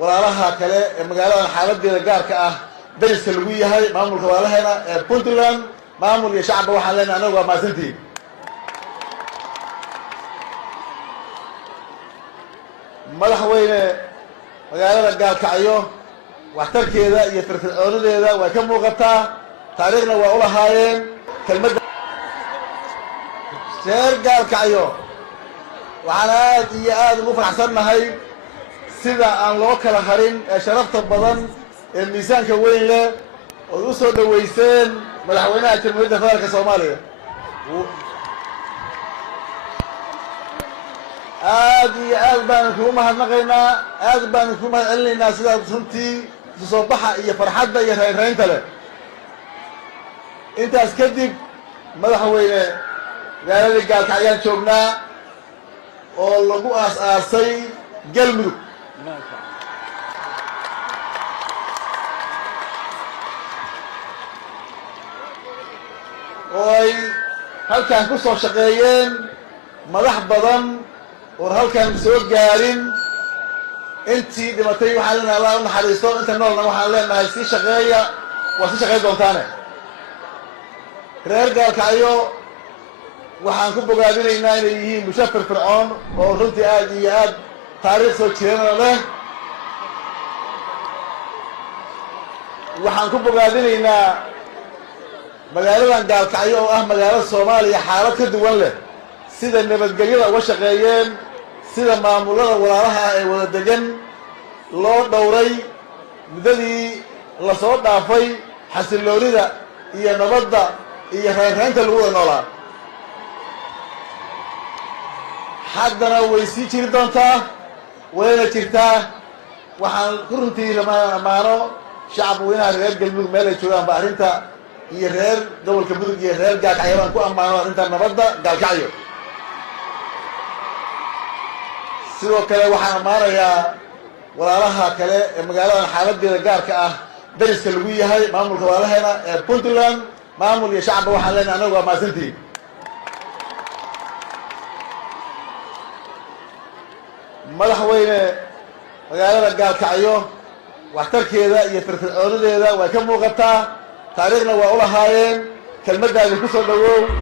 walaalaha kale ee magaalada xaaladeeda gaarka ah dariska lagu yahay maamulka walaalaheena ee Puntland maamul iyo shacab waxaan leenahay anagu waa maasantiin madaxweyne magaalada gaalkacyo waxtarkeeda iyo firfircoonadeeda way ka muuqataa taariikhna waa u lahaayeen kelmadda reer gaalkacyo waxaan aad iyo aad ugu faraxsannahay sida aan loo kala harin ee sharafta badan ee miisaanka weyn leh oo u soo dhaweyseen madaxweynaha jamhuuriyadda federaalka Soomaaliya aad iyo aad baan ku mahadnaqaynaa aad baan ku mahadcelinaynaa sida runtii soo baxa iyo farxadda iyo reereynta leh intaas kadib madaxweyne magaalada gaalkacyo joognaa oo lagu aas-aasay galmudug oo ay halkan ku soo shaqeeyeen madax badan oo halkan soo gaarin intii dhimatay waxaan leenahay Allah u naxariisto inta noolna waxaan leenahay si shaqeeya waa si shaqeey doontaane reer gaalkacyo waxaan ku bogaadinaynaa inay yihiin mushafir fircoon oo runtii aad iyo aad taariikh soo jireen leh waxaan ku bogaadinaynaa magaaladan gaalkacyo oo ah magaalo Soomaaliya xaalad ka duwan leh sida nabadgelyada uga shaqeeyeen sida maamulada walaalaha ay wada degan loo dhowray muddadii la soo dhaafay xasiloonida iyo nabadda iyo reereynta lagu wada noolaa haddana way sii jiri doontaa wayna jirtaa waxaan ku runtii amaano shacab weynaha reer galmudug meel ay joogaan ba arrinta iyo reer gobolka mudug iyo reer gaalkacyo baan ku ammaano arrinta nabadda gaalkacyo sidoo kale waxaan ammaanayaa walaalaha kale ee magaaladan xaaladeeda gaarka ah dariska lagu yahay maamulka walaalaheena ee Puntland maamul iyo shacab waxaan leenahay anagu waa maasantiin madaxweyne magaalada gaalkacyo waxtarkeeda iyo firfircoonadeeda way ka muuqataa taariikhna waa u lahaayeen kelmaddaadi ku soo dhawow